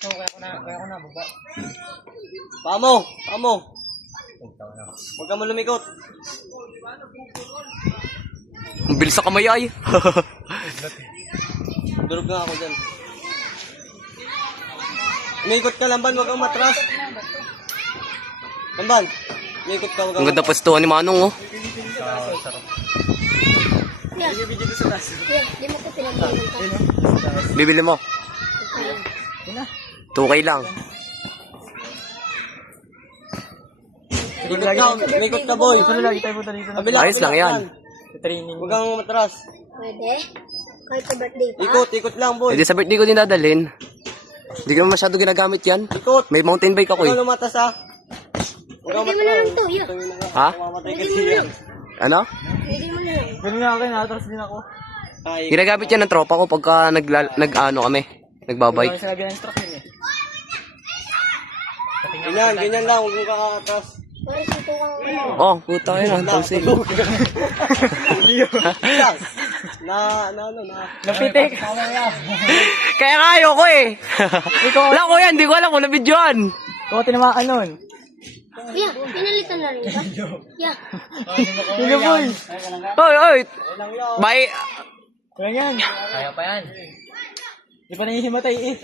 Kaya ko na, baba. Pamo! Huwag ka mo lumikot. Ang bilis sa kamay ay. Durog na ako dyan. Umikot ka, Lamban, huwag kang matras. Lamban, umikot ka, huwag kang Ang ganda pwestuhan ni Manong, oh. Di mo ko pinag-iwan. Bibili mo. 2K lang. Umikot ka, boy. Lagi tayo punta dito. Ayos lang yan. Training. Huwag kang matras. Pwede? Kahit sa birthday pa? Ikot lang, boy. Hindi sa birthday ko din dadalhin. Hindi ko masyado ginagamit yan. Ikot. May mountain bike ako Huwag eh. kang lumatas, ha. Huwag kang Pwede mo na lang matras. to, yeah. Ha? Mamamatay ka Pwede mo na siya. lang. Ano? Pwede mo na lang. Ganun nga akin, atras din ako. Ay, Ginagamit yan ng tropa ko pagka nag-ano kami. Nagbabike. Kasi lagi na-instruct yun eh. ganyan lang, huwag mong kakatras. Parang ito lang. Oh, puta kayo na. Tansin. Napitik. Kaya nga ayoko eh. Wala ko yan, hindi ko alam kung na-videoan. Kung tinamaan nun. Yeah, pinalitan na rin ba? Yeah. Sige boy. Oy. Bye. Kaya yan. Kaya pa yan. Di pa nangihimatay eh.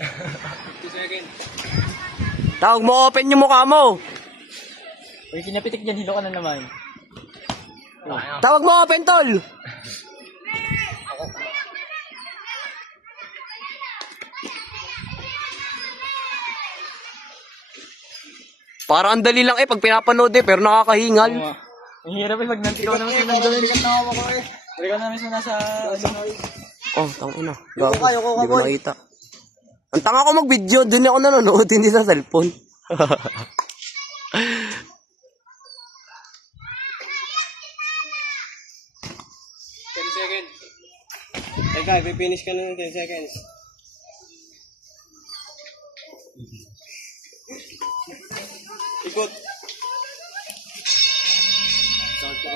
Tawag mo, open yung mukha mo. Uy, kinapitik dyan, hilo ka na naman. Tawag mo, open tol. Parang ang dali lang eh pag pinapanood eh, pero nakakahingal. Ang hirap eh, pag ikaw naman sa nandun. Ikaw naman sa nasa... Oh, tangina. Yuko ka, Hindi ko boy. nakita. Ang tanga ko mag-video, doon ako nanonood, hindi sa cellphone. 10 seconds. Teka, ipipinish ka na ng 10 seconds. Ikot.